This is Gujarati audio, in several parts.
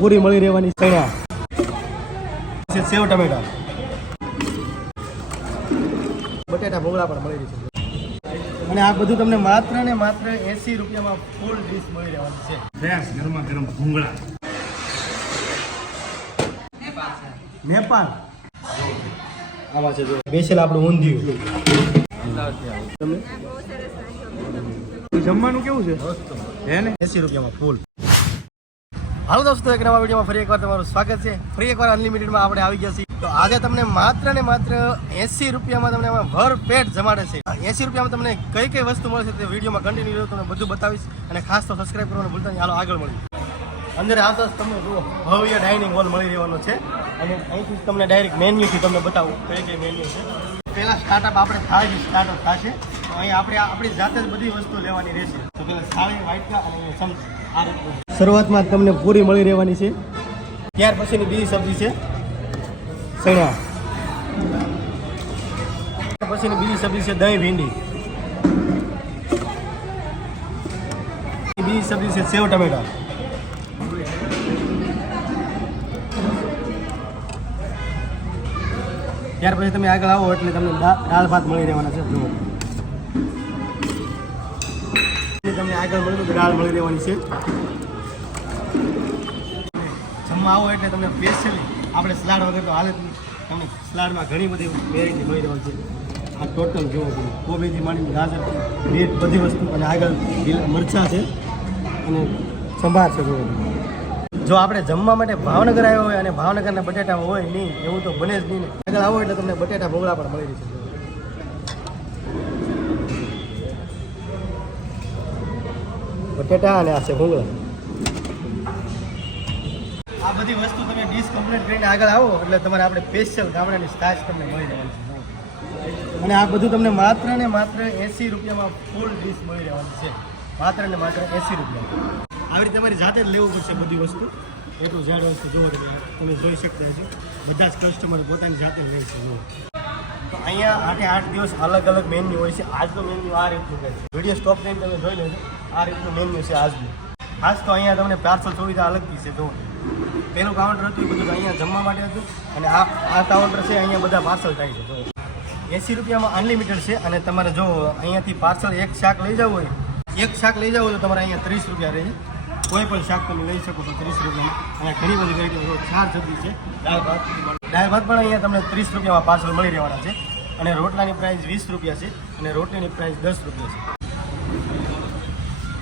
પૂરી મળી રહેવાની ચણા સેવ ટમેટા. બટેટા ભોગળા પણ મળી રહી છે. અને આ બધું તમને માત્ર ને માત્ર એસી રૂપિયામાં ફૂલ ડીશ મળી રહેવાની છે. ફ્રેશ ગરમા ગરમ ભૂંગળા. નેપાળ. આમાં છે જો. સ્પેશિયલ આપણું ઊંધિયું. જમવાનું કેવું છે? હે ને? એસી રૂપિયામાં ફૂલ હાલો દોસ્તો, એક નવા વિડીયોમાં ફરી એકવાર તમારું સ્વાગત છે. ફરી એકવાર અનલિમિટેડમાં આપણે આવી ગયા છીએ. તો આજે તમને માત્ર ને માત્ર એસી રૂપિયામાં તમને ભરપેટ ભર જમાડે છે. એસી રૂપિયામાં તમને કઈ કઈ વસ્તુ મળશે તે વિડીયોમાં કન્ટિન્યુ તમને બધું બતાવીશ અને ખાસ તો સબસ્ક્રાઈબ કરવાનું ભૂલતા નહીં. હાલો, આગળ મળી અંદર આવતા તમને ભવ્ય ડાઇનિંગ હોલ મળી રહેવાનો છે. અને અહીંથી તમને ડાયરેક્ટ મેન્યુથી તમને બતાવું કઈ કઈ મેન્યુ છે. પહેલાં સ્ટાર્ટઅપ આપણે થાય જ સ્ટાર્ટઅપ થશે. તો અહીં આપણે આપણી જાતે જ બધી વસ્તુ લેવાની રહેશે. તો પહેલાં થાળી વાટકા અને ચમચી. શરૂઆતમાં તમને પૂરી મળી રહેવાની છે. ત્યાર પછીની બીજી સબ્જી છે સણિયા ત્યાર પછીની બીજી સબ્જી છે દહીં ભીંડી. બીજી સબ્જી છે સેવ ટમેટા. ત્યાર પછી તમે આગળ આવો એટલે તમને દાળ ભાત મળી રહેવાના છે. જુઓ. તમને આગળ મળ્યું દાળ મળી રહેવાની છે. જમવા આવો એટલે તમને સ્પેશિયલી આપણે સલાડ વગર તો હાલે જ તમને સલાડમાં ઘણી બધી વેરાયટી મળી રહેવાની છે. આ ટોટલ જોવો તમે કોબીથી માંડીને ગાજર બીટ બધી વસ્તુ અને આગળ મરચાં છે અને સંભાર છે જોવો જો આપણે જમવા માટે ભાવનગર આવ્યો હોય અને ભાવનગરના બટેટા હોય નહીં, એવું તો બને જ નહીં આગળ આવો એટલે તમને બટેટા ભોગળા પણ મળી રહેશે બટેટા અને આ છે, ભૂંગળા. આ બધી વસ્તુ તમે ડીશ કમ્પ્લીટ કરીને આગળ આવો, એટલે તમારે આપણે સ્પેશિયલ ગામડાની સ્ટાર્ચ તમને મળી રહેવાની છે. અને આ બધું તમને માત્ર ને માત્ર એસી રૂપિયામાં ફૂલ ડીશ મળી રહેવાની છે. માત્ર ને માત્ર એસી રૂપિયા. આવી રીતે તમારી જાતે જ લેવું પડશે બધી વસ્તુ. એટલું ઝાડ વસ્તુ જુઓ તમે. જોઈ શકતા છો બધા જ કસ્ટમર પોતાની જાતે લે છે, જુઓ. તો અહીંયા આઠે આઠ દિવસ અલગ અલગ મેન્યુ હોય છે. આજનો મેન્યુ આ રીતનું છે. વીડિયો સ્ટોપ કરીને તમે જોઈ લેજો. આ રીતનું મેન્યુ છે આજનું. ખાસ તો અહીંયા તમને પાર્સલ સુવિધા અલગથી છે જુઓ પહેલું કાઉન્ટર હતું, એ બધું અહીંયા જમવા માટે હતું. અને આ આ કાઉન્ટર છે, અહીંયા બધા પાર્સલ થાય છે તો એસી રૂપિયામાં અનલિમિટેડ છે, અને તમારે જો અહીંયાથી પાર્સલ એક શાક લઈ જવું હોય, એક શાક લઈ જવું તો તમારે અહીંયા ત્રીસ રૂપિયા રહે. કોઈ પણ શાક તમે લઈ શકો છો ત્રીસ રૂપિયામાં. અહીંયા ઘણી બધી વેરાયટી ચાર જતી છે, દાળ ભાત. દાળ ભાત પણ અહીંયા તમને ત્રીસ રૂપિયામાં પાર્સલ મળી રહેવાના છે. અને રોટલાની પ્રાઇસ વીસ રૂપિયા છે, અને રોટલીની પ્રાઇસ દસ રૂપિયા છે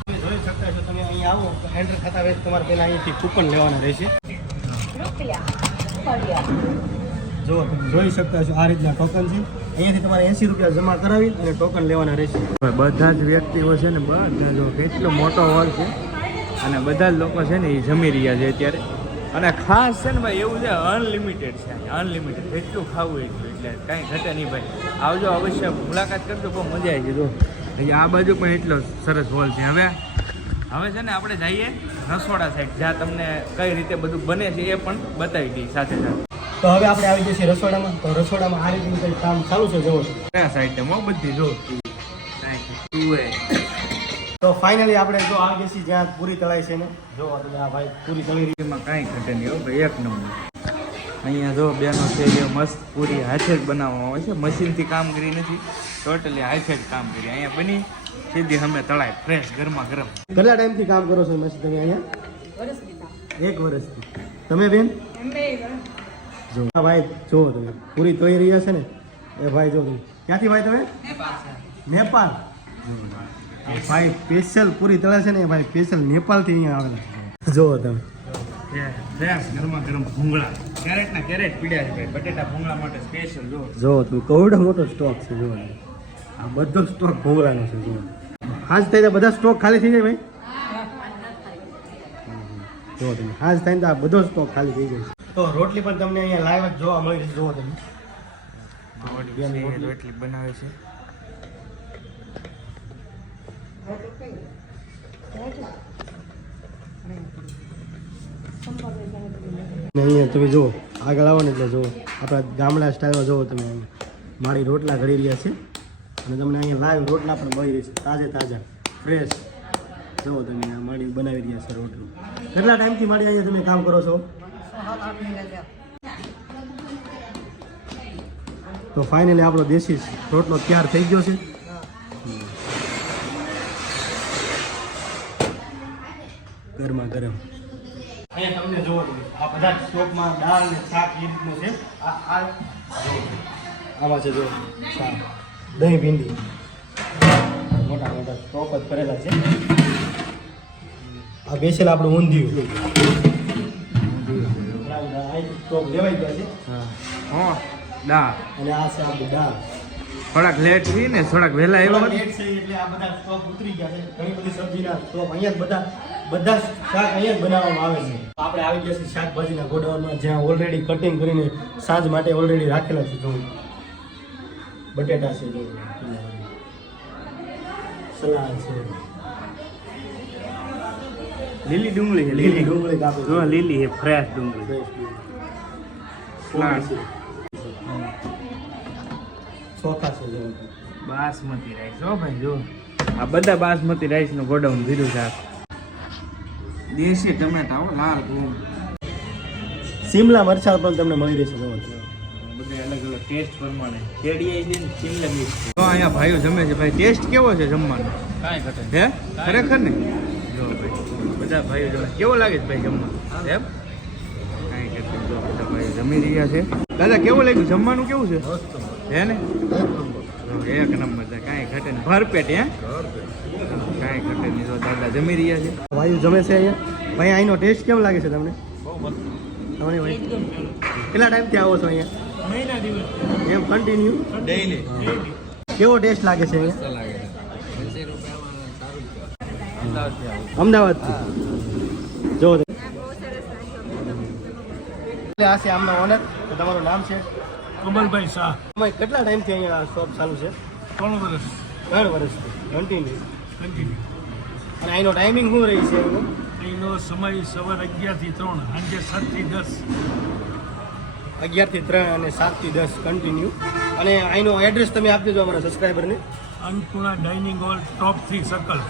તમે જોઈ શકતા અહીંયા આવો. તો થતા વેત તમારે પહેલાં અહીંયાથી કૂપન લેવાના રહેશે. જો જોઈ શકતા છો આ રીતના ટોકન છે. અહીંયાથી તમારે એંસી રૂપિયા જમા કરાવી અને ટોકન લેવાના રહેશે. બધા જ વ્યક્તિઓ છે ને બધા જો કેટલો મોટો હોલ છે. અને બધા જ લોકો છે ને એ જમી રહ્યા છે અત્યારે. અને ખાસ છે ને ભાઈ એવું છે અનલિમિટેડ છે અનલિમિટેડ જેટલું ખાવું એટલું એટલે કાંઈ ઘટે નહીં ભાઈ. આવજો અવશ્ય મુલાકાત કરજો બહુ મજા આવી છે જો આ બાજુ પણ એટલો સરસ હોલ છે. હવે હવે છે ને આપણે જઈએ રસોડા સાઈડ જ્યાં તમને કઈ રીતે બધું બને છે એ પણ બતાવી દઈ સાથે સાથે. તો હવે આપણે આવી જઈએ છીએ રસોડામાં. તો રસોડામાં આ રીતનું કંઈક કામ ચાલુ છે જુઓ કયા સાઈડ હો બધી જો. તો ફાઇનલી આપણે જો આવી જઈએ છીએ જ્યાં પૂરી તળાય છે ને જો તમે આ ભાઈ પૂરી તળી રહી કાંઈ ઘટે નહીં ભાઈ એક નંબર. અહીંયા જો બેનો છે એ મસ્ત પૂરી હાથે જ બનાવવામાં આવે છે. મશીનથી કામગીરી નથી ટોટલી હાથે જ કામગીરી. અહીંયા બની સીધી અમે તળાય ફ્રેશ ગરમા ગરમ. કેટલા ટાઈમથી કામ કરો છો મસ્ત તમે અહીંયા? એક વર્ષથી. તમે બેન? જો ભાઈ જો તમે પૂરી તોઈ રહ્યા છે ને? એ ભાઈ જો તમે. ક્યાંથી ભાઈ તમે? નેપાળ. ભાઈ સ્પેશિયલ પૂરી તળે છે ને એ ભાઈ સ્પેશિયલ નેપાળથી અહીંયા આવેલા જો તમે. ફ્રેશ ગરમા ગરમ ભૂંગળા. કેરેટના કેરેટ પીડ્યા છે ભાઈ બટેટા ભૂંગળા માટે સ્પેશિયલ જો. જો તમે કવડો મોટો સ્ટોક છે તમે. આ બધો સ્ટોક ભોગળાનો છે જુઓ. હાજ થાય તો બધા સ્ટોક ખાલી થઈ જાય ભાઈ? તમે હાજ થાય તો આ બધો સ્ટોક ખાલી થઈ જાય તો રોટલી પણ તમને અહીંયા લાઈવ જ જોવા મળી છે જુઓ તમે. રોટલી. રોટલી બનાવે છે. અહીંયા તમે જુઓ આગળ આવો ને એટલે જુઓ. આપણા ગામડા સ્ટાઇલમાં જુઓ તમે. અહીંયા મારી રોટલા ઘડી રહ્યા છે. અને તમને અહીંયા લાઈવ રોટલા પણ મળી રહેશે. તાજે તાજા ફ્રેશ જુઓ તમે આ માડી બનાવી રહ્યા છે રોટલું. કેટલા ટાઈમથી માડી અહીંયા તમે કામ કરો છો? તો ફાઇનલી આપણો દેશી રોટલો તૈયાર થઈ ગયો છે. ગરમા ગરમ. અહીંયા તમને જોવો આ બધા સ્ટોકમાં દાળ ને શાક એ રીતનું છે. આ. આમાં છે જો શાક. દહીં ભીંડી. મોટા મોટા સ્ટોક જ કરેલા છે. આ બેસેલા આપણું ઊંધિયું. સ્ટોક લેવાઈ ગયા છે. હા. દા અને આ છે આપણું દાળ. થોડાક લેટ થઈ ને થોડાક વહેલા એવા આવ્યો લેટ છે એટલે આ બધા સ્ટોક ઉતરી ગયા છે. ઘણી બધી સબ્જીના સ્ટોક અહીંયા જ બધા બધા શાક અહીંયા જ બનાવવામાં આવે છે. આપણે આવી ગયા છીએ શાકભાજીના ગોડાઉનમાં જ્યાં ઓલરેડી કટિંગ કરીને સાંજ માટે ઓલરેડી રાખેલા છે જો બટેટા છે જો સલાડ છે. લીલી ડુંગળી લીલી. ડુંગળી કાપી જો લીલી છે ફ્રેશ ડુંગળી. છે. ચોખા છે જો. બાસમતી રાઈસ હો ભાઈ જો. આ બધા બાસમતી રાઈસનું ગોડાઉન ભીરું છે દેશી ટમેટા હો લાલ ઘૂમ શિમલા મરચાં પણ તમને મળી રહેશે અલગ અલગ ટેસ્ટ પ્રમાણે. શેરડી છે ને શિમલા મિર્ચ તો અહીંયા ભાઈઓ જમે છે. ભાઈ ટેસ્ટ કેવો છે જમવાનો? કાંઈ ઘટે હે? ખરેખર ને? જો ભાઈ બધા ભાઈઓ જમે. કેવો લાગે છે ભાઈ જમવાનું એમ? કાંઈ ઘટે જો બધા ભાઈ જમી રહ્યા છે. દાદા કેવું લાગ્યું? જમવાનું કેવું છે? હે ને? એક નંબર છે. કાંઈ ઘટે ને ભરપેટ હે? કાંઈ ઘટે નહીં. જો દાદા જમી રહ્યા છે. ભાઈઓ જમે છે અહીંયા? ભાઈ અહીંનો ટેસ્ટ કેવો લાગે છે તમને? તમને ભાઈ? કેટલા ટાઈમથી આવો છો અહીંયા? મહિના દિવસ. એમ કન્ટિન્યુ ડેઈલી કેવો ટેસ્ટ લાગે છે અમદાવાદ જો. આ છે આમના ઓનર તો તમારું નામ છે? કમલભાઈ શાહ. તમે કેટલા ટાઈમથી અહીંયા શોપ ચાલુ છે? ત્રણ વર્ષ. ત્રણ વર્ષથી કન્ટિન્યુ કન્ટિન્યુ અને અહીંનો ટાઈમિંગ શું રહી છે? એનો અહીંનો સમય સવાર અગિયારથી ત્રણ સાંજે સાતથી દસ. અગિયારથી ત્રણ અને સાતથી દસ કન્ટિન્યુ અને અહીંનો એડ્રેસ તમે આપી દેજો અમારા સબસ્ક્રાઈબરને Annapurna dining hall top three circle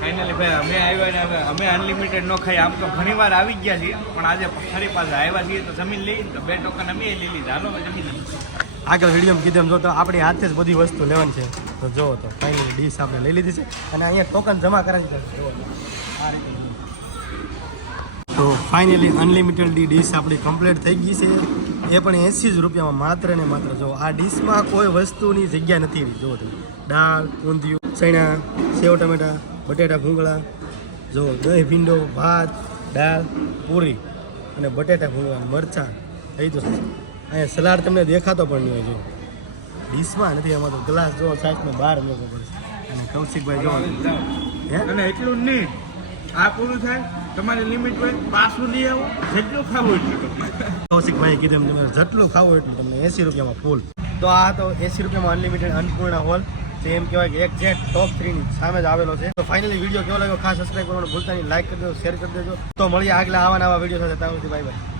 finally ભાઈ અમે આવ્યા ને અમે અનલિમિટેડ નો ખાઈ આમ તો ઘણી વાર આવી ગયા છીએ પણ આજે ફરી પાસે આવ્યા છીએ. તો જમીન લઈ તો બે ટોકન અમે લઈ લીધા. હાલો જમીન આગળ વિડીયોમાં કીધું એમ જો તો આપણી હાથે જ બધી વસ્તુ લેવાની છે. તો જો તો ફાઇનલી ડીશ આપણે લઈ લીધી છે. અને અહીંયા ટોકન જમા કરાવી છે. આ રીતે. તો ફાઇનલી અનલિમિટેડ ડીશ આપણી કમ્પ્લીટ થઈ ગઈ છે. એ પણ એંસી જ રૂપિયામાં માત્ર ને માત્ર. જો, આ ડીશમાં કોઈ વસ્તુની જગ્યા નથી જો, તમે દાળ, ઊંધિયું, ચણા, સેવ ટમેટા, બટેટા ભૂંગળા, જો, દહીં, ભીંડો, ભાત, દાળ, પૂરી અને બટેટા, ભૂંગળા મરચાં. થઈ જશે અહીંયા સલાડ તમને દેખાતો પણ નહીં હોય, જો. ડીશમાં નથી, એમાં તો ગ્લાસ જો સાઈડમાં બહાર મૂકવો પડશે. અને કૌશિકભાઈ, જો. હે અને એટલું જ નહીં. આ પૂરું થાય? તમારી લિમિટ હોય પાછું લઈ આવો. જેટલું ખાવું એટલું કૌશિકભાઈ કીધું તમારે જેટલું ખાવું એટલું તમને એંસી રૂપિયામાં ફૂલ તો આ તો એંસી રૂપિયામાં અનલિમિટેડ અન્નપૂર્ણા હોલ જે એમ કહેવાય કે એક્ઝેક્ટ ટોપ થ્રીની સામે જ આવેલો છે. તો ફાઇનલી વીડિયો કેવો લાગ્યો? ખાસ સબસ્ક્રાઈબ કરવાનું ભૂલતા નહીં. લાઈક કરી દેજો શેર કરી દેજો. તો મળીએ આગલા આવા નવા વીડિયો સાથે. ત્યાં બાય બાય